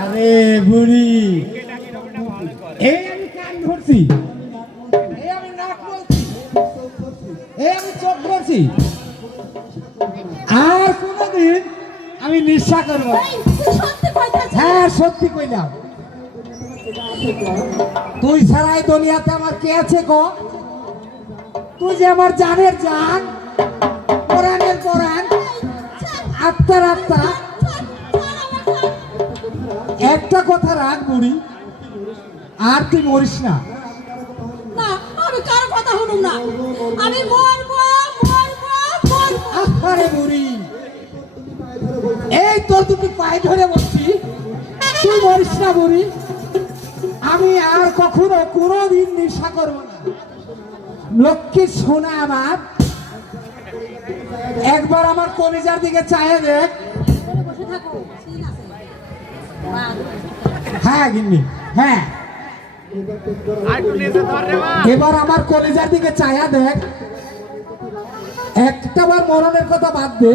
আরে বুড়ি, এই আমি কান ধরছি, এই আমি নাক বলছি, এই আমি চোখ ধরছি, আর কোনদিন আমি নিঃশ্বা করব না। হ্যাঁ সত্যি কইলাম। তুই ছাড়াই দুনিয়াতে আমার কে আছে গো? তুই যে আমার জানের জান, পরাণের পরাণ, আত্মার আত্মা। একটা কথা রাখ বুড়ি, আর তুই মরিস না। না আমি কারো কথা শুনুম না, আমি মরবো মরবো মরবো। আরে বুড়ি, এই তোর দুটি পায়ে ধরে বলছি, তুই মরিস না বুড়ি। আমি আর কখনো কোনোদিন নেশা করবো না। লক্ষ্মী সোনা আমার, একবার আমার কলিজার দিকে চায়ে দেখ। বসে থাকো, ঠিক আছে। হ্যাঁ গিন্নি, হ্যাঁ এবার আমার কলিজার দিকে চায়া দেখ। একটাবার মরণের কথা বাদ দে,